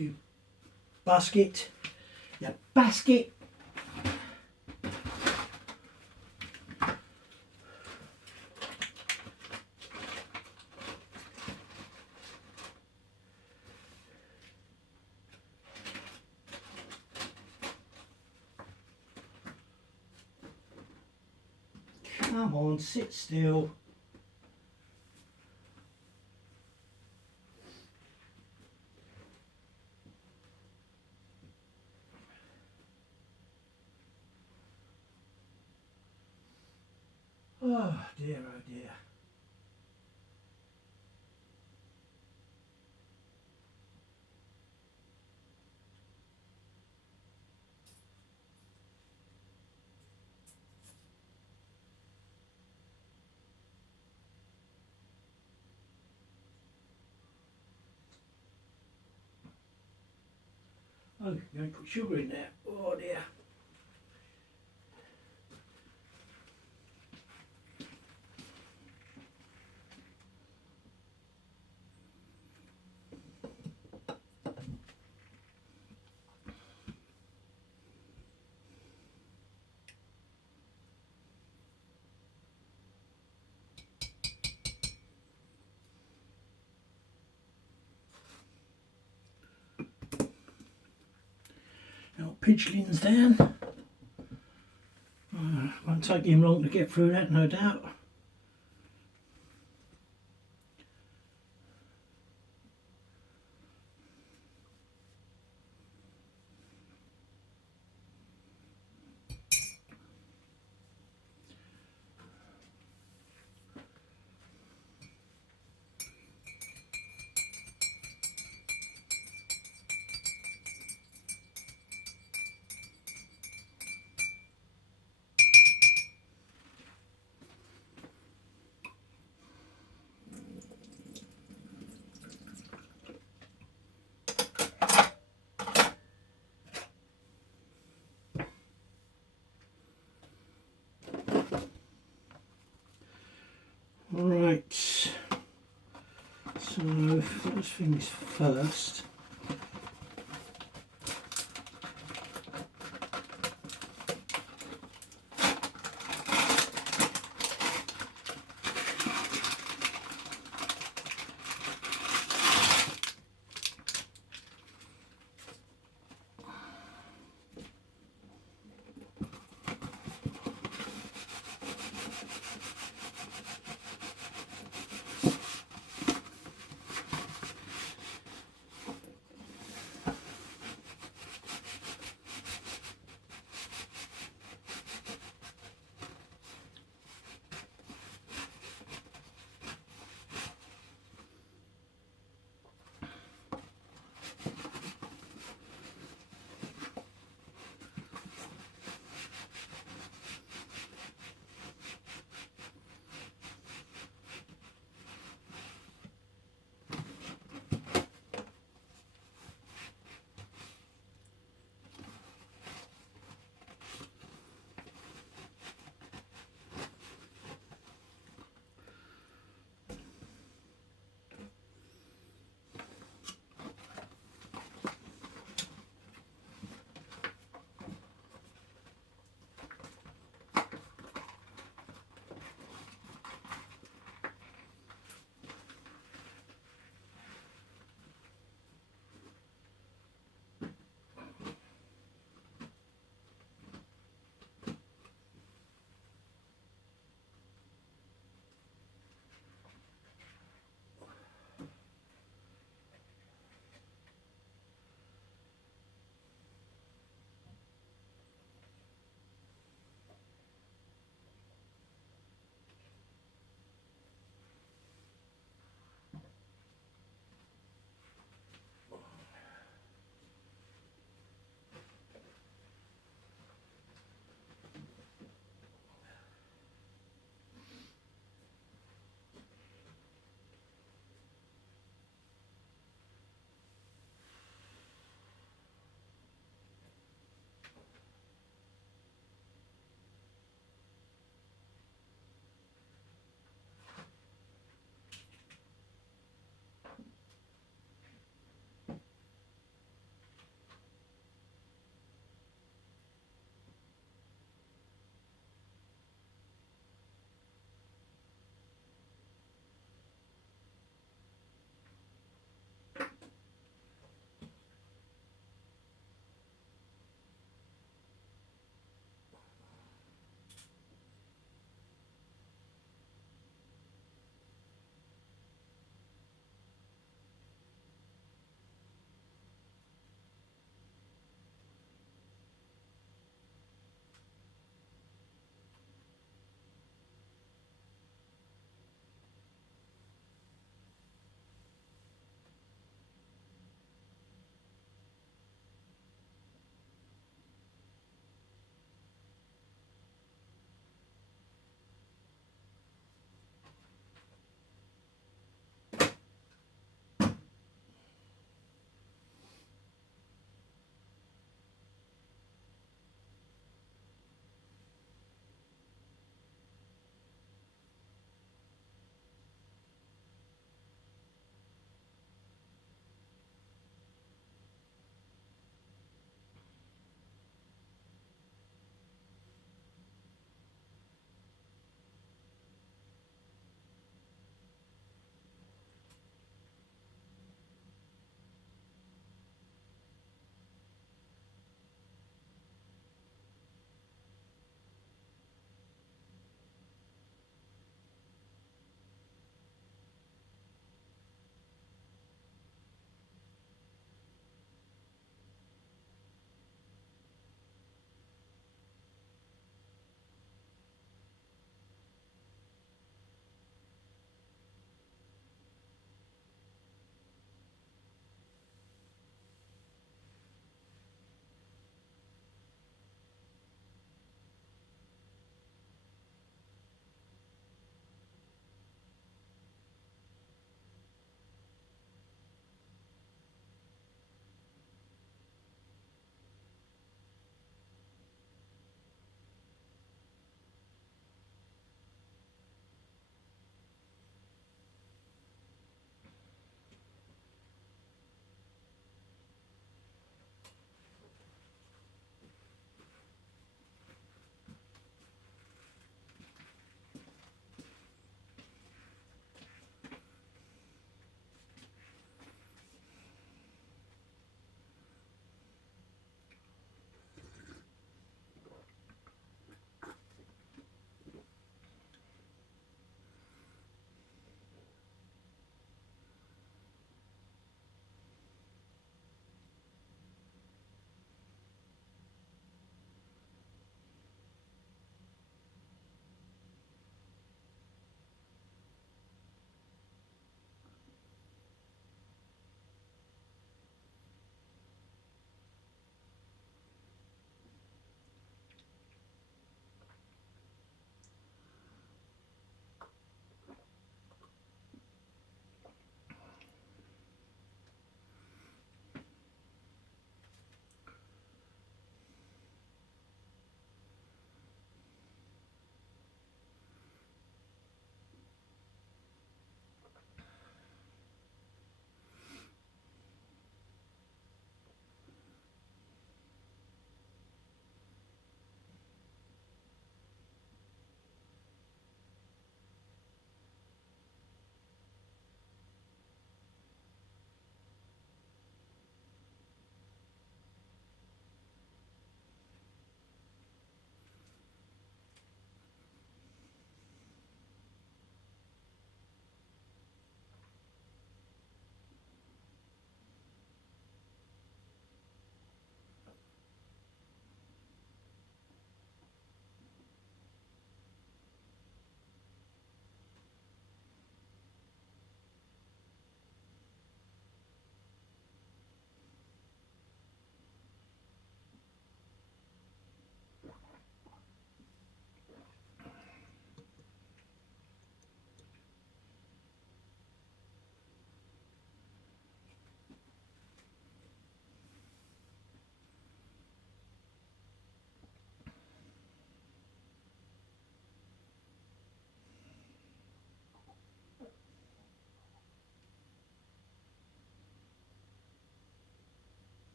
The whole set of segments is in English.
you basket. Your basket. Come on, sit still. Oh dear, oh dear. Oh, you're going to put sugar in there. Oh dear. Now pidglings down. Won't take him long to get through that, no doubt. Right, so first things first.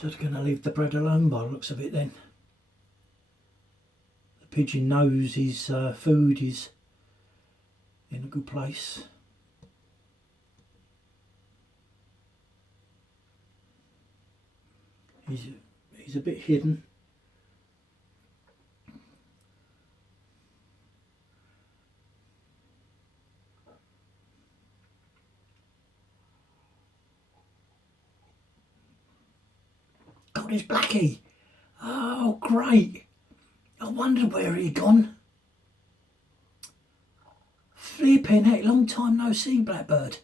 So it's going to leave the bread alone by the looks of it then. The pigeon knows his food is in a good place. He's a bit hidden. God, it's Blackie. Oh, great. I wondered where he'd gone. Flipping heck, long time no see, Blackbird.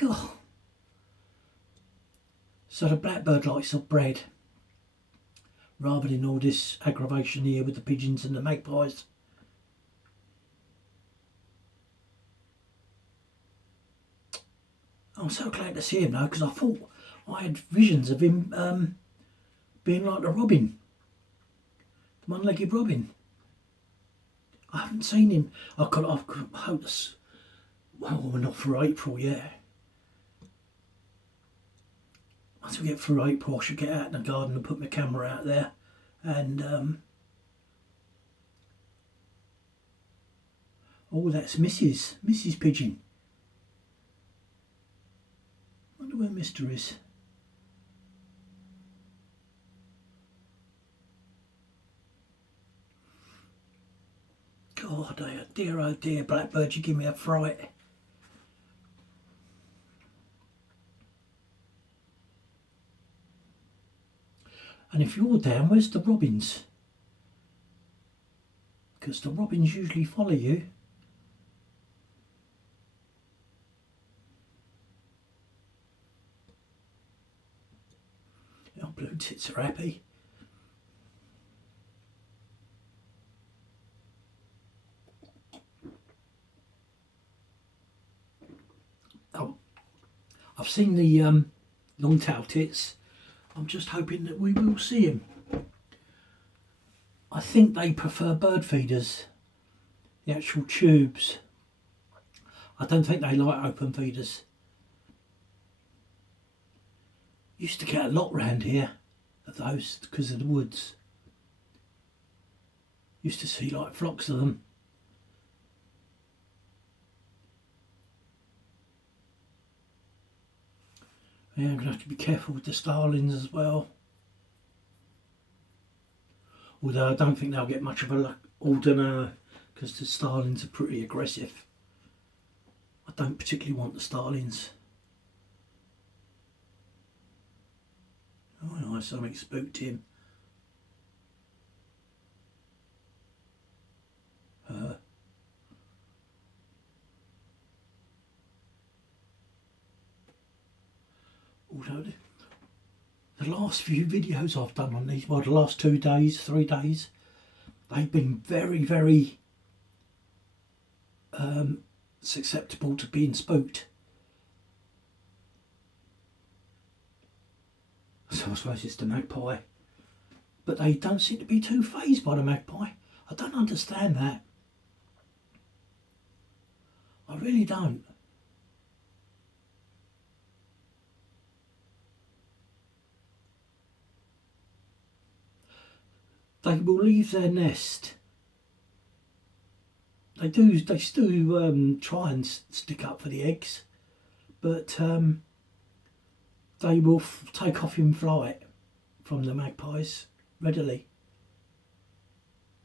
God. So the Blackbird likes the bread, rather than all this aggravation here with the pigeons and the magpies. I'm so glad to see him now, because I thought I had visions of him being like the robin, the one-legged robin. I haven't seen him. I hope this. Well, we're not through April yet. Once we get through April, I should get out in the garden and put my camera out there, and oh, that's Mrs. Pigeon. Wonder where Mister is. God, oh dear, Blackbird, you give me a fright. And if you're down, where's the robins? Because the robins usually follow you. Oh, blue tits are happy. Oh, I've seen the long-tailed tits. I'm just hoping that we will see him. I think they prefer bird feeders, the actual tubes. I don't think they like open feeders. Used to get a lot round here of those because of the woods. Used to see like flocks of them. Yeah, I'm going to have to be careful with the starlings as well. Although I don't think they'll get much of a order now, because the starlings are pretty aggressive. I don't particularly want the starlings. Oh no, something spooked him. Although the last few videos I've done on these, well, the last 2 days, 3 days, they've been very, very susceptible to being spooked. So I suppose it's the magpie. But they don't seem to be too fazed by the magpie. I don't understand that. I really don't. They will leave their nest. They still try and stick up for the eggs, but they will take off in flight from the magpies readily.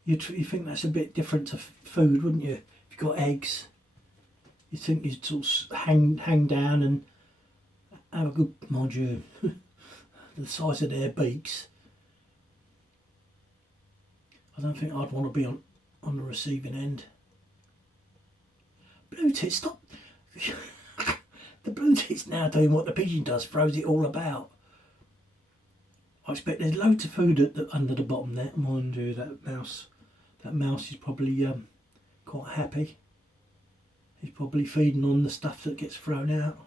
You think that's a bit different to food, wouldn't you? If you've got eggs, you think you'd sort of hang down and have a good, mind you, the size of their beaks. I don't think I'd want to be on the receiving end. Blue tits, stop. The blue tit's now doing what the pigeon does, throws it all about. I expect there's loads of food under the bottom there. Mind you, that mouse is probably quite happy. He's probably feeding on the stuff that gets thrown out.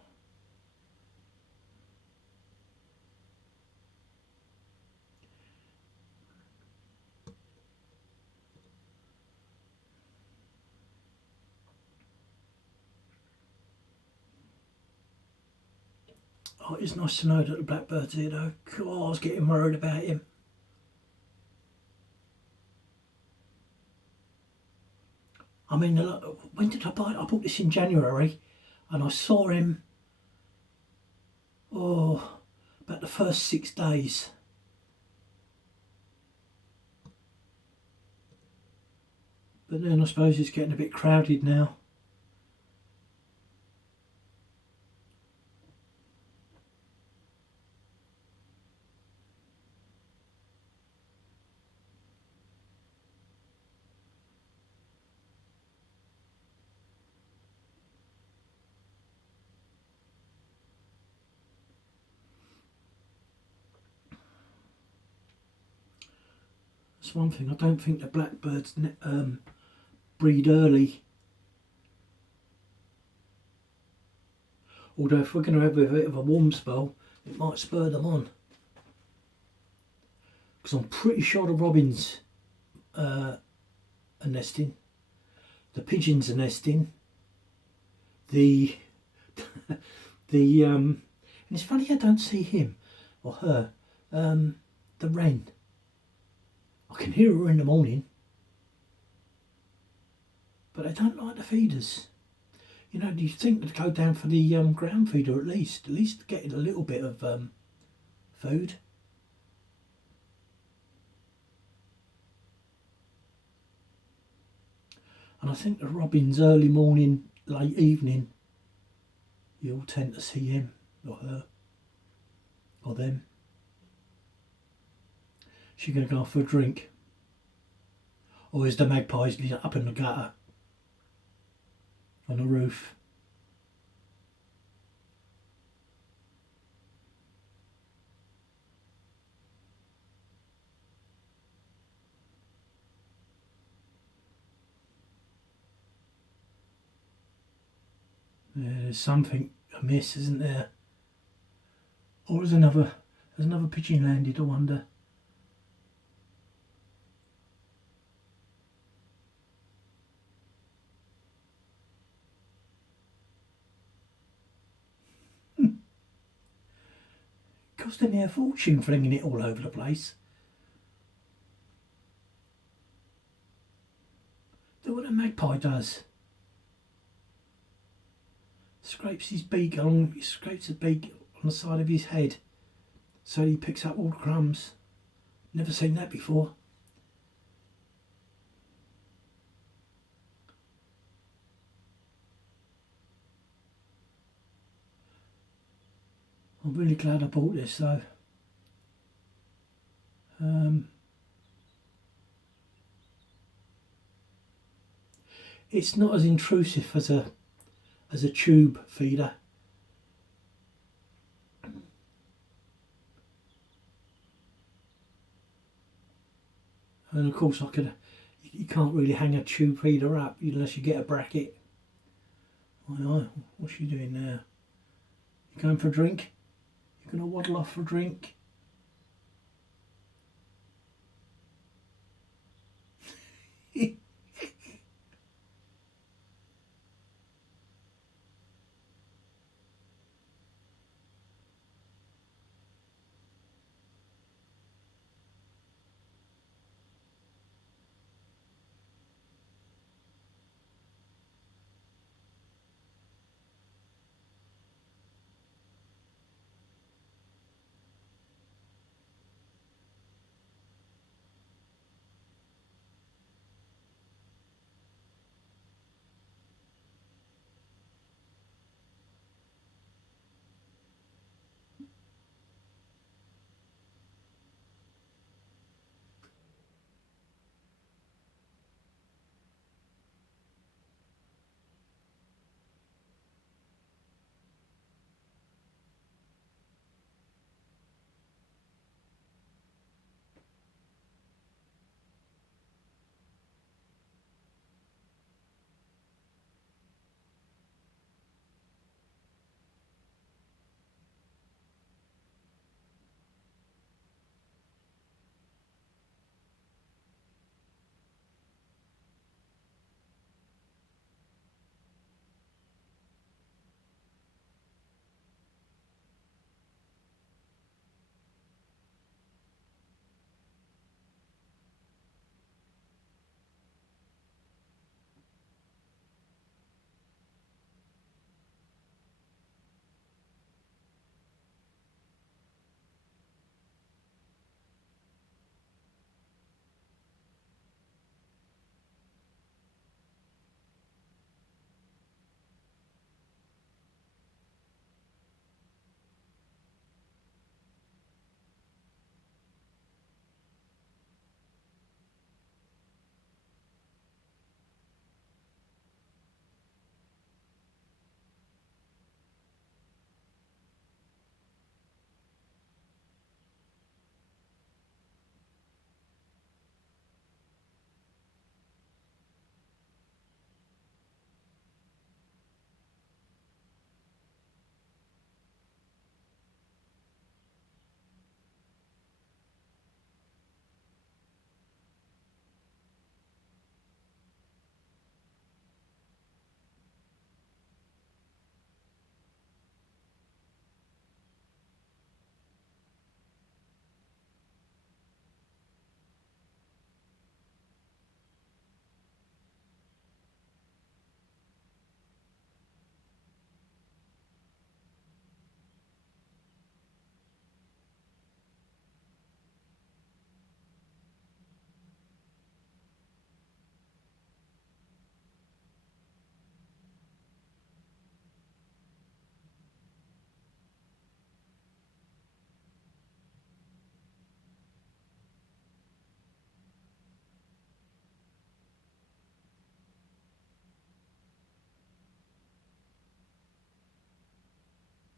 Oh, it's nice to know that the blackbird's here though. God, I was getting worried about him. I mean, when did I buy it? I bought this in January and I saw him, oh, about the first 6 days. But then I suppose it's getting a bit crowded now. That's one thing. I don't think the blackbirds breed early. Although if we're going to have a bit of a warm spell, it might spur them on. Because I'm pretty sure the robins are nesting, the pigeons are nesting, and it's funny I don't see him or her, the wren. I can hear her in the morning, but I don't like the feeders. You know, do you think they'd go down for the ground feeder at least getting a little bit of food? And I think the robins early morning, late evening, you'll tend to see him or her or them. She's going to go off for a drink. Or is the magpies up in the gutter on the roof? There's something amiss, isn't there? Or has another pigeon landed, I wonder? Costing me a fortune flinging it all over the place. Do what a magpie does. Scrapes his beak on, he scrapes the beak on the side of his head so he picks up all the crumbs. Never seen that before. I'm really glad I bought this though. It's not as intrusive as a tube feeder. And of course you can't really hang a tube feeder up unless you get a bracket. What's she doing now? You going for a drink? You're going to waddle off for a drink?